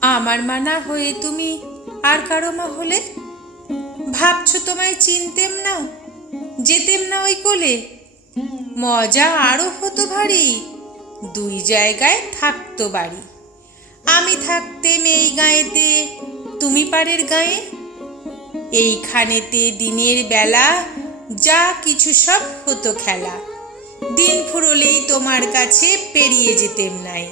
আমার মা না হয়ে তুমি আর কারও মা হলে ভাবছ তোমায় চিনতেম না? যেতেম না ওই কোলে? মজা আরও হতো ভারী। দুই জায়গায় থাকতো বাড়ি। আমি থাকতেম এই গায়েতে, তুমি পারের গায়ে? এইখানেতে দিনের বেলা যা কিছু সব হতো খেলা। দিন ফুরলেই তোমার কাছে পেরিয়ে যেতেম নাই।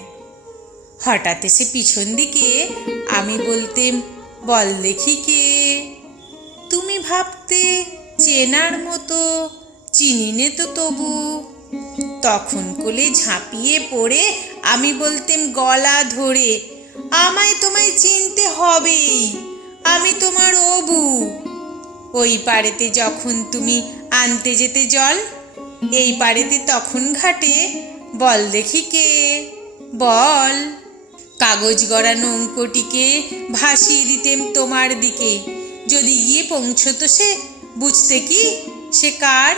হঠাৎ এসে পিছন দিকে আমি বলতেম, বল দেখি কে? তুমি ভাবতে চেনার মতো, চিনিনে তো তবু। তখন কোলে ঝাঁপিয়ে পড়ে আমি বলতেম, গলা ধরে, আমায় তোমায় চিনতে হবেই, আমি তোমার অবু। ওই পাড়েতে যখন তুমি আনতে যেতে জল, এই পাড়েতে তখন ঘাটে, বল দেখি কে? বল। কাগজ গড়ানো অঙ্কটিকে ভাসিয়ে দিতেম তোমার দিকে। যদি গিয়ে পৌঁছতো সে, বুঝতে কি সে কার?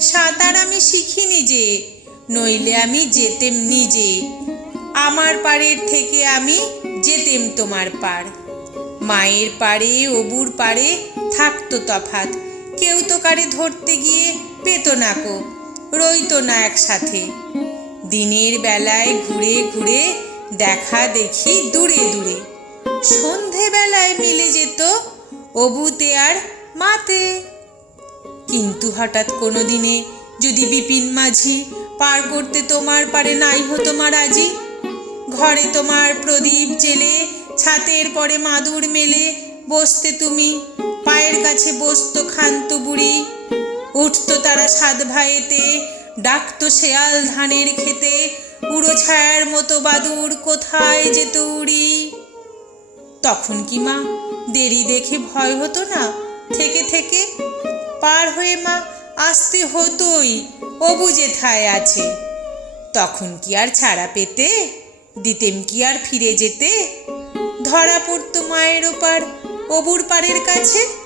সাঁতার আমি শিখিনি যে, নইলে আমি যেতেম নিজে। আমার পাড়ের থেকে আমি যেতেম তোমার পাড়। মায়ের পাড়ে, অবুর পাড়ে থাকতো তফাত। কেউ তো কারে ধরতে গিয়ে পেত না কো, রইতো না একসাথে। দিনের বেলায় ঘুরে ঘুরে দেখা দেখি দূরে দূরে। সন্ধেবেলায় মিলে যেত অবুতে আর মাতে। কিন্তু হঠাৎ কোনো দিনে যদি বিপিন মাঝি পার করতে তোমার পারে নাই হতো মারাজি, ঘরে তোমার প্রদীপ জেলে, ছাতের পরে মাদুর মেলে, বসতে তুমি পায়ের কাছে বসতো খান্ত বুড়ি, উঠতো তারা সাত ভাইতে ডাকতো শেয়াল ধানের খেতে উড়ো ছায়ার মতো বাদুর কোথায় যেত উড়ি তখন কি মা? দেরি দেখে ভয় হতো না? থেকে থেকে পার হয়ে মা আসতে হতোই অবু যেথায় আছে। তখন কি আর ছাড়া পেতে? দিতেম কি আর ফিরে যেতে? ধরা পড়তো মায়ের ওপার, অবুর পাড়ের কাছে।